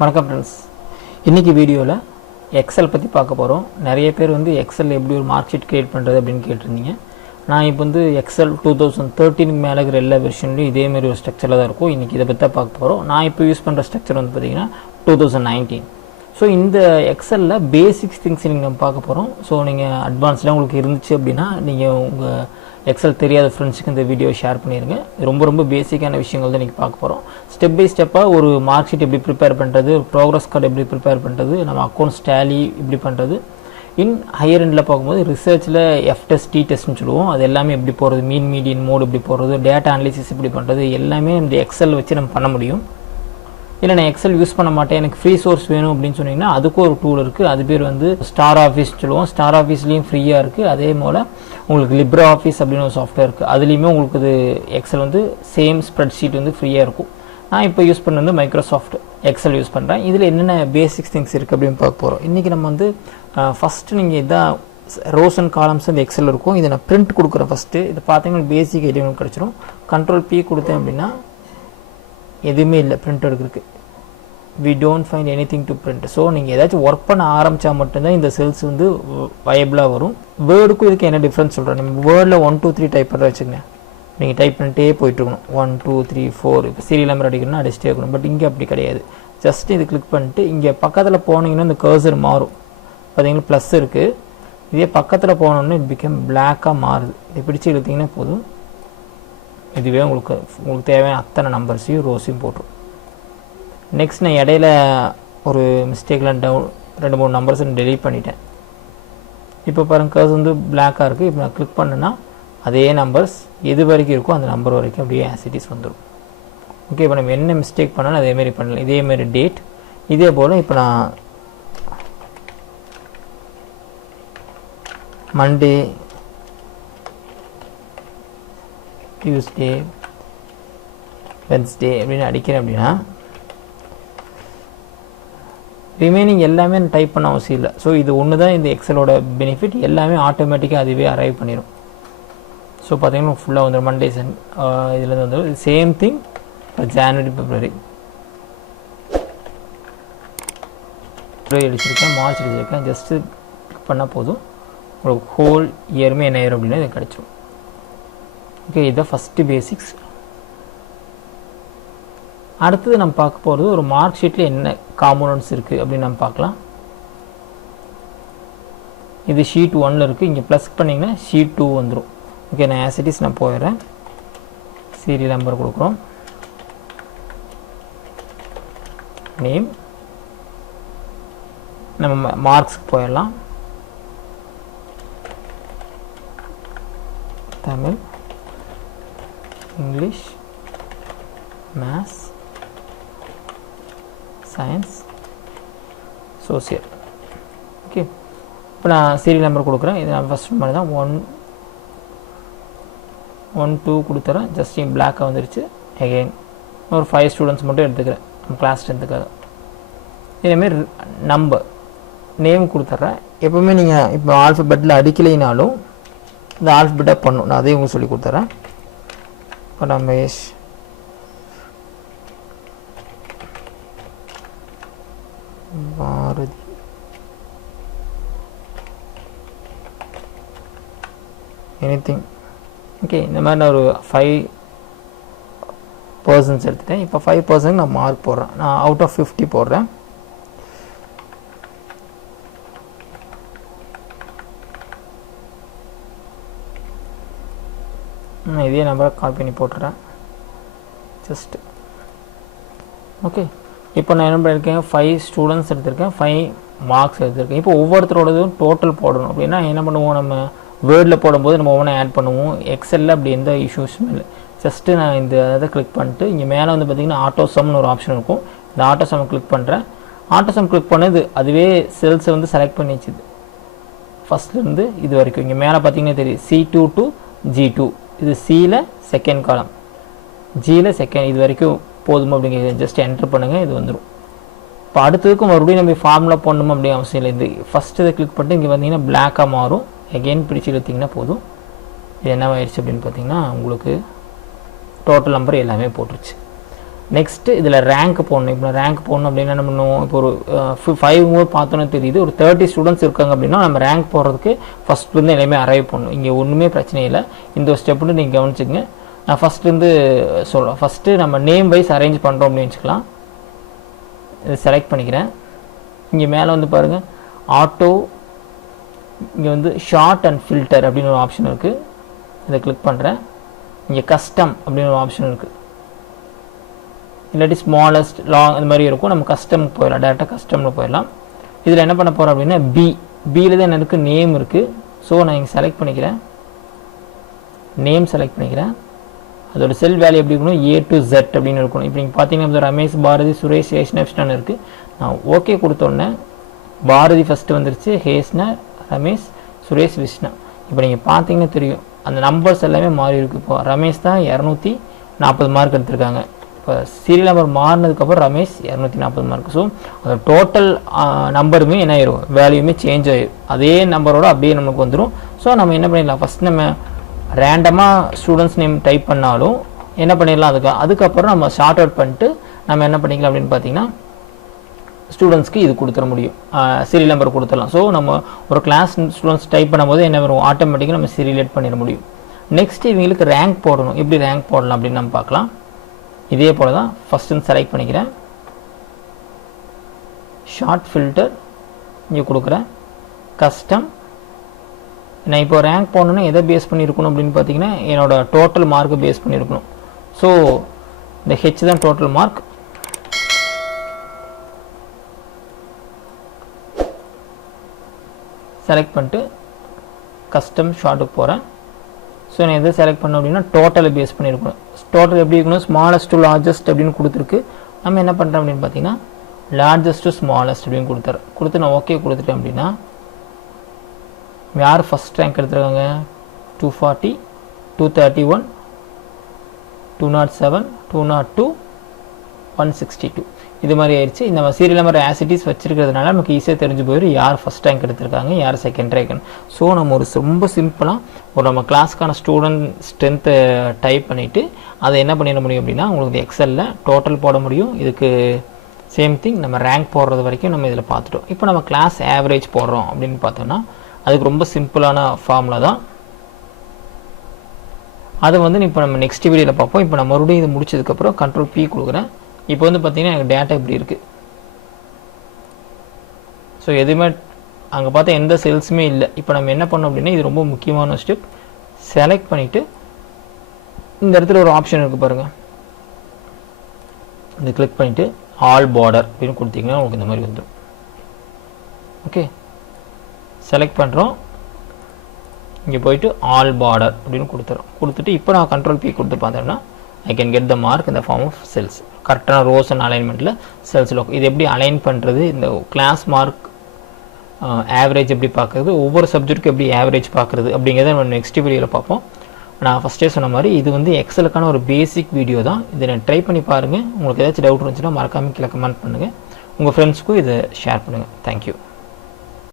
வணக்கம் ஃப்ரெண்ட்ஸ். இன்றைக்கி வீடியோவில் எக்ஸல் பற்றி பார்க்க போகிறோம். நிறைய பேர் வந்து எக்ஸல் எப்படி ஒரு மார்க் ஷீட் க்ரியேட் பண்ணுறது அப்படின்னு கேட்டிருந்தீங்க. நான் இப்போ வந்து எக்ஸல் 2013 மேலே இருக்கிற எல்லா வெர்ஷன்லையும் இதேமாரி ஒரு ஸ்ட்ரக்சரில் தான் இருக்கும். இன்றைக்கி இதை பற்றி தான் பார்க்க போகிறோம். நான் இப்போ யூஸ் பண்ணுற ஸ்ட்ரக்சர் வந்து பார்த்திங்கன்னா 2019. ஸோ இந்த எக்ஸலில் பேசிக்ஸ் திங்ஸ் நீங்கள் நம்ம பார்க்க போகிறோம். ஸோ நீங்கள் அட்வான்ஸ்லாம் உங்களுக்கு இருந்துச்சு அப்படின்னா நீங்கள் உங்கள் எக்ஸல் தெரியாத ஃப்ரெண்ட்ஸுக்கு இந்த வீடியோ ஷேர் பண்ணிடுங்க. ரொம்ப பேசிக்கான விஷயங்கள் தான் இன்றைக்கி பார்க்க போகிறோம். ஸ்டெப் பை ஸ்டெப்பாக ஒரு மார்க் ஷீட் எப்படி ப்ரிப்பேர் பண்ணுறது, ப்ரோக்ரஸ் கார்டு எப்படி ப்ரிப்பேர் பண்ணுறது, நம்ம அக்கௌண்ட்ஸ் டேலி எப்படி பண்ணுறது, ஹையர் எண்டில் பார்க்கும்போது ரிசர்ச்சில் எஃப் டெஸ்ட் டி டெஸ்ட்னு சொல்லுவோம். அது எல்லாமே எப்படி போகிறது, மீன் மீடியன் மோடு எப்படி போகிறது, டேட்டா அனாலிசிஸ் எப்படி பண்ணுறது, எல்லாமே இந்த எக்ஸல் வச்சு நம்ம பண்ண முடியும். இல்லை நான் எக்ஸல் யூஸ் பண்ண மாட்டேன், எனக்கு ஃப்ரீ சோர்ஸ் வேணும் அப்படின்னு சொன்னீங்கன்னா அதுக்கும் ஒரு டூல் இருக்குது. அது பேர் வந்து ஸ்டார் ஆஃபீஸ் சொல்லுவோம். ஸ்டார் ஆஃபீஸ்லேயும் ஃப்ரீயாக இருக்குது. அதே போல் உங்களுக்கு லிப்ரா ஆஃபீஸ் அப்படின்னு ஒரு சாஃப்ட்வேர் இருக்குது. அதுலேயுமே உங்களுக்கு இது எக்ஸல் வந்து சேம் ஸ்ப்ரெட் ஷீட் வந்து ஃப்ரீயாக இருக்கும். நான் இப்போ யூஸ் பண்ண வந்து மைக்ரோசாஃப்ட் எக்ஸல் யூஸ் பண்ணுறேன். இதில் என்னென்ன பேசிக்ஸ் திங்ஸ் இருக்குது அப்படின்னு பார்க்க போகிறோம். இன்றைக்கி நம்ம வந்து ஃபஸ்ட்டு நீங்கள் இதான் ரோஸ் அண்ட் காலம்ஸ் இந்த எக்ஸல் இருக்கும். இதை நான் பிரிண்ட் கொடுக்குறேன். ஃபஸ்ட்டு இது பார்த்தீங்கன்னா பேசிக் ஐடியா கிடச்சிரும். கண்ட்ரோல் பி கொடுத்தேன் அப்படின்னா எதுவுமே இல்லை பிரிண்ட் எடுக்கிறதுக்கு. We don't find anything to print. So நீங்கள் ஏதாச்சும் ஒர்க் பண்ண ஆரம்பித்தா மட்டும்தான் இந்த செல்ஸ் வந்து வயபிளாக வரும். வேர்டுக்கும் இதுக்கு என்ன டிஃப்ரென்ஸ் சொல்கிறேன். நம்ம வேர்டில் 1 2 3 டைப் பண்ணுற வச்சுக்கோங்க. நீங்கள் டைப் பண்ணிட்டே போயிட்டுருக்கணும். 1 2 3 4 இப்போ சீரியல் நம்பர் அடிக்கணும்னா அடிச்சிட்டே இருக்கணும். பட் இங்கே அப்படி கிடையாது. ஜஸ்ட் இது கிளிக் பண்ணிட்டு இங்கே பக்கத்தில் போனீங்கன்னா இந்த கர்சர் மாறும். பார்த்தீங்கன்னா ப்ளஸ் இருக்குது. இதே பக்கத்தில் போனோன்னு இட் பிகம் பிளாக்காக மாறுது. இதை பிடிச்சி இழுத்திங்கன்னா போதும். இதுவே உங்களுக்கு தேவையான அத்தனை நம்பர்ஸையும் ரோஸையும் போட்டுரும். நெக்ஸ்ட் நான் இடையில ஒரு மிஸ்டேக்கில் 2-3 நம்பர்ஸ் டெலீட் பண்ணிட்டேன். இப்போ பாருங்கள் கர்சர் வந்து பிளாக்காக இருக்குது. இப்போ நான் கிளிக் பண்ணேன்னா அதே நம்பர்ஸ் எது வரைக்கும் இருக்கோ அந்த நம்பர் வரைக்கும் அப்படியே ஆசிட்டிஸ் வந்துடும். ஓகே, இப்போ நம்ம என்ன மிஸ்டேக் பண்ணாலும் அதேமாரி பண்ணலாம். இதேமாரி டேட் இதே போல் இப்போ நான் மண்டே, டியூஸ்டே, வென்ஸ்டே அப்படின்னு அடிக்கிறேன் அப்படின்னா ரிமைனிங் எல்லாமே டைப் பண்ண அவசியம் இல்லை. ஸோ இது ஒன்று தான் இந்த எக்ஸலோட பெனிஃபிட். எல்லாமே ஆட்டோமேட்டிக்காக அதுவே அரைவ் பண்ணிடும். ஸோ பார்த்தீங்கன்னா ஃபுல்லாக வந்துடும். மண்டே இதில் வந்துடும். சேம் திங் இப்போ ஜான்வரி, பிப்ரவரி அடிச்சிருக்கேன், மார்ச் அடிச்சிருக்கேன். ஜஸ்ட்டு கிளிக் பண்ணால் போதும். உங்களுக்கு ஹோல் இயருமே என்ன ஆயிரும் அப்படின்னா இது கிடச்சிடும். ஓகே, இதுதான் ஃபஸ்ட்டு பேசிக்ஸ். அடுத்தது நம்ம பார்க்க போகிறது ஒரு மார்க் ஷீட்டில் என்ன காம்போனன்ட்ஸ் இருக்குது அப்படின்னு நம்ம பார்க்கலாம். இது ஷீட் 1 இருக்குது. இங்கே ப்ளஸ் பண்ணிங்கன்னா ஷீட் 2 வந்துடும். ஓகே, நான் ஆசிட்டிஸ் நான் போயிடுறேன். சீரியல் நம்பர் கொடுக்குறோம், நேம், நம்ம மார்க்ஸ்க்கு போயிடலாம். Tamil, English, maths, science, social. Okay, இப்போ நான் சீரியல் நம்பர் கொடுக்குறேன். இது நான் ஃபஸ்ட் மாதிரி தான் 1 1 2 கொடுத்துறேன். ஜஸ்ட் பிளாக்காக வந்துருச்சு. அகெயின் ஒரு 5 ஸ்டூடெண்ட்ஸ் மட்டும் எடுத்துக்கிறேன் நம்ம கிளாஸ் 10க்காக. இதேமாரி நம்பர் நேம் கொடுத்துட்றேன். எப்போவுமே நீங்கள் இப்போ ஆல்ஃபபெட்டில் அடிக்கலைனாலும் இந்த ஆல்ஃபபெட்டாக பண்ணணும். நான் அதையும் உங்களுக்கு சொல்லி கொடுத்துட்றேன். இப்போ ரமேஷ், பாரதி, எனிதிங். ஓகே, இந்த மாதிரி நான் ஒரு 5% எடுத்துட்டேன். இப்போ 5% நான் மார்க் போடுறேன். நான் அவுட் ஆஃப் 50 போடுறேன். நான் இதே நம்பரை காப்பி பண்ணி போட்டுறேன் ஜஸ்ட்டு. ஓகே, இப்போ நான் என்ன பண்ணியிருக்கேன், 5 ஸ்டூடெண்ட்ஸ் எடுத்திருக்கேன், 5 மார்க்ஸ் எடுத்திருக்கேன். இப்போ ஒவ்வொருத்தரோடதும் டோட்டல் போடணும் அப்படின்னா என்ன பண்ணுவோம், நம்ம வேர்டில் போடும்போது நம்ம ஒவ்வொன்றா ஆட் பண்ணுவோம். எக்ஸலில் அப்படி எந்த இஷ்யூஸும் இல்லை. ஜஸ்ட்டு நான் இந்த இதை கிளிக் பண்ணிட்டு இங்கே மேலே வந்து பார்த்திங்கன்னா ஆட்டோ சம்னு ஒரு ஆப்ஷன் இருக்கும். இந்த ஆட்டோ சம் கிளிக் பண்ணுறேன். ஆட்டோ சம் கிளிக் பண்ணது அதுவே செல்ஸை வந்து செலக்ட் பண்ணி வச்சுது ஃபஸ்ட்லேருந்து இது வரைக்கும். இங்கே மேலே பார்த்திங்கன்னா தெரியும் C2 to G2. இது சியில் செகண்ட் காலம், ஜியில் செகண்ட், இது வரைக்கும் போதுமா அப்படிங்கிறது ஜஸ்ட் என்ட்ரு பண்ணுங்கள், இது வந்துடும். இப்போ அடுத்ததுக்கும் மறுபடியும் நம்ம ஃபார்முலா போடணுமா அப்படிங்கிற அவசியம் இல்லை. இது ஃபஸ்ட்டு இதை கிளிக் பண்ணிட்டு இங்கே வந்தீங்கன்னா பிளாக்காக மாறும். எகெயின் பிடிச்சி இழுத்திங்கன்னா போதும். இது என்னவாயிடுச்சு அப்படின்னு பார்த்தீங்கன்னா உங்களுக்கு டோட்டல் நம்பர் எல்லாமே போட்டுருச்சு. நெக்ஸ்ட்டு இதில் ரேங்க் போடணும். இப்போ ரேங்க் போடணும் அப்படின்னா என்ன பண்ணுவோம், இப்போ ஒரு 5 பார்த்தோன்னே தெரியுது ஒரு 30 ஸ்டூடெண்ட்ஸ் இருக்காங்க அப்படின்னா நம்ம ரேங்க் போடுறதுக்கு ஃபஸ்ட்லேருந்து எல்லாமே அரைவ் பண்ணணும். இங்கே ஒன்றுமே பிரச்சனை இல்லை, இந்த ஒரு ஸ்டெப்புன்னு நீங்கள் கவனிச்சுங்க. நான் ஃபஸ்ட்லேருந்து சொல்கிறேன். ஃபஸ்ட்டு நம்ம நேம் வைஸ் அரேஞ்ச் பண்ணுறோம் அப்படின்னு வச்சுக்கலாம். இதை செலக்ட் பண்ணிக்கிறேன். இங்கே மேலே வந்து பாருங்கள் ஆட்டோ, இங்கே வந்து ஷார்ட் அண்ட் ஃபில்டர் அப்படின்னு ஒரு ஆப்ஷன் இருக்குது. இதை கிளிக் பண்ணுறேன். இங்கே கஸ்டம் அப்படின்னு ஒரு ஆப்ஷன் இருக்குது. இல்லாட்டி ஸ்மாலஸ்ட் லாங் இந்த மாதிரி இருக்கும். நம்ம கஸ்டமுக்கு போயிடலாம், டேரெக்டாக கஸ்டமில் போயிடலாம். இதில் என்ன பண்ண போகிறோம் அப்படின்னா பியில் தான் எனக்கு நேம் இருக்குது. ஸோ நான் இங்கே செலக்ட் பண்ணிக்கிறேன், நேம் செலக்ட் பண்ணிக்கிறேன். அதோட செல் வேல்யூ எப்படி இருக்கணும், A to Z அப்படின்னு இருக்கணும். இப்போ நீங்கள் பார்த்தீங்கன்னா ரமேஷ், பாரதி, சுரேஷ், ஹேஷ்னப்ஸ்டான் இருக்குது. நான் ஓகே கொடுத்தோன்னே பாரதி ஃபஸ்ட்டு வந்துருச்சு, ஹேஷ்னா, ரமேஷ், சுரேஷ், விஷ்ணா. இப்போ நீங்கள் பார்த்தீங்கன்னா தெரியும் அந்த நம்பர்ஸ் எல்லாமே மாறி இருக்குது. இப்போ ரமேஷ் தான் 240 மார்க் எடுத்திருக்காங்க. இப்போ சீரியல் நம்பர் மாறினதுக்கப்புறம் ரமேஷ் 240 மார்க். ஸோ அந்த டோட்டல் நம்பருமே என்ன ஆயிரும், வேல்யூமே சேஞ்ச் ஆயிடும். அதே நம்பரோட அப்படியே நமக்கு வந்துடும். ஸோ நம்ம என்ன பண்ணிடலாம், ஃபஸ்ட் நம்ம ரேண்டமாக ஸ்டூடெண்ட்ஸ் நேம் டைப் பண்ணாலும் என்ன பண்ணிடலாம், அதுக்கப்புறம் நம்ம ஷார்ட் அவுட் பண்ணிட்டு நம்ம என்ன பண்ணிக்கலாம் அப்படின்னு பார்த்தீங்கன்னா ஸ்டூடெண்ட்ஸ்க்கு இது கொடுத்துட முடியும், சீரியல் நம்பர் கொடுத்துடலாம். ஸோ நம்ம ஒரு கிளாஸ் ஸ்டூடெண்ட்ஸ் டைப் பண்ணும்போது என்ன வரும், ஆட்டோமேட்டிக்காக நம்ம சீரியலேட் பண்ணிட முடியும். நெக்ஸ்ட் இவங்களுக்கு ரேங்க் போடணும். எப்படி ரேங்க் போடலாம் அப்படின்னு நம்ம பார்க்கலாம். இதே போல தான் ஃபஸ்ட்டு செலக்ட் பண்ணிக்கிறேன், ஷார்ட் ஃபில்டர் இங்கே கொடுக்குறேன், கஸ்டம். நான் இப்போ ரேங்க் போடணுன்னா எதை பேஸ் பண்ணியிருக்கணும் அப்படின்னு பார்த்தீங்கன்னா என்னோட டோட்டல் மார்க்கை பேஸ் பண்ணியிருக்கணும். ஸோ இந்த ஹெச் தான் டோட்டல் மார்க். செலக்ட் பண்ணிட்டு கஸ்டம் ஷார்ட்டுக்கு போகிறேன். ஸோ நான் எதை செலக்ட் பண்ணோம் அப்படின்னா டோட்டலை பேஸ் பண்ணியிருக்கணும். டோட்டல் எப்படி இருக்கணும், ஸ்மாலஸ்ட் டு லார்ஜஸ்ட் அப்படின்னு கொடுத்துருக்கு. நம்ம என்ன பண்ணுறோம் அப்படின்னு பார்த்தீங்கன்னா லார்ஜஸ்ட் டு ஸ்மாலஸ்ட் அப்படின்னு கொடுத்து நான் ஓகே கொடுத்துட்டேன் அப்படின்னா யார் ஃபஸ்ட் ரேங்க் எடுத்துருக்காங்க, 240, 231, 207, 202, 162 இது மாதிரி ஆயிடுச்சு. இந்த சீரியல் நம்பர் ஆசிட்டிஸ் வச்சிருக்கிறதுனால நமக்கு ஈஸியாக தெரிஞ்சு போயிடும் யார் ஃபஸ்ட் ரேங்க் எடுத்திருக்காங்க, யார் செகண்ட் ரேங்க். ஸோ நம்ம ரொம்ப சிம்பிளாக நம்ம கிளாஸ்க்கான ஸ்டூடெண்ட் ஸ்ட்ரென்த்தை டைப் பண்ணிவிட்டு அதை என்ன பண்ணிட முடியும் அப்படின்னா உங்களுக்கு எக்ஸலில் டோட்டல் போட முடியும். இதுக்கு சேம் திங் நம்ம ரேங்க் போடுறது வரைக்கும் நம்ம இதில் பார்த்துட்டோம். இப்போ நம்ம கிளாஸ் ஆவரேஜ் போடுறோம் அப்படின்னு பார்த்தோம்னா அதுக்கு ரொம்ப சிம்பிளான ஃபார்முலா தான். அதை இப்போ நம்ம நெக்ஸ்ட் வீடியோவில் பார்ப்போம். இப்போ நான் மறுபடியும் இது முடிச்சதுக்கப்புறம் கண்ட்ரோல் P கொடுக்குறேன். இப்போ பார்த்தீங்கன்னா எனக்கு டேட்டா இப்படி இருக்குது. ஸோ எதுவுமே அங்கே பார்த்தா எந்த செல்ஸுமே இல்லை. இப்போ நம்ம என்ன பண்ணோம் அப்படின்னா இது ரொம்ப முக்கியமான ஸ்டெப். செலக்ட் பண்ணிவிட்டு இந்த இடத்துல ஒரு ஆப்ஷன் இருக்குது பாருங்கள், இது கிளிக் பண்ணிவிட்டு ஆல் பார்டர் அப்படின்னு கொடுத்தீங்கன்னா உங்களுக்கு இந்த மாதிரி வந்துடும். ஓகே, செலக்ட் பண்ணுறோம், இங்கே போயிட்டு ஆல் பார்டர் அப்படின்னு கொடுத்துட்டு இப்போ நான் கண்ட்ரோல் P கொடுத்து பார்த்தேன்னா I can get the mark in the form of cells. கரெக்டான ரோஸ் அண்ட் அலைன்மெண்ட்டில் செல்ஸ் லோக். இது எப்படி அலைன் பண்ணுறது, இந்த கிளாஸ் மார்க் ஆவரேஜ் எப்படி பார்க்குறது, ஒவ்வொரு சப்ஜெக்ட்டுக்கு எப்படி ஆவரேஜ் பார்க்குறது அப்படிங்கிறத நம்ம நெக்ஸ்ட் வீடியோவில் பார்ப்போம். நான் ஃபஸ்ட்டே சொன்ன மாதிரி இது எக்ஸலுக்கான ஒரு பேசிக் வீடியோ தான். இதை நான் ட்ரை பண்ணி பாருங்கள். உங்களுக்கு ஏதாச்சும் டவுட் இருந்துச்சுன்னா மறக்காமல் கீழே கமெண்ட் பண்ணுங்கள். உங்கள் ஃப்ரெண்ட்ஸ்க்கும் இதை ஷேர் பண்ணுங்கள். தேங்க்யூ.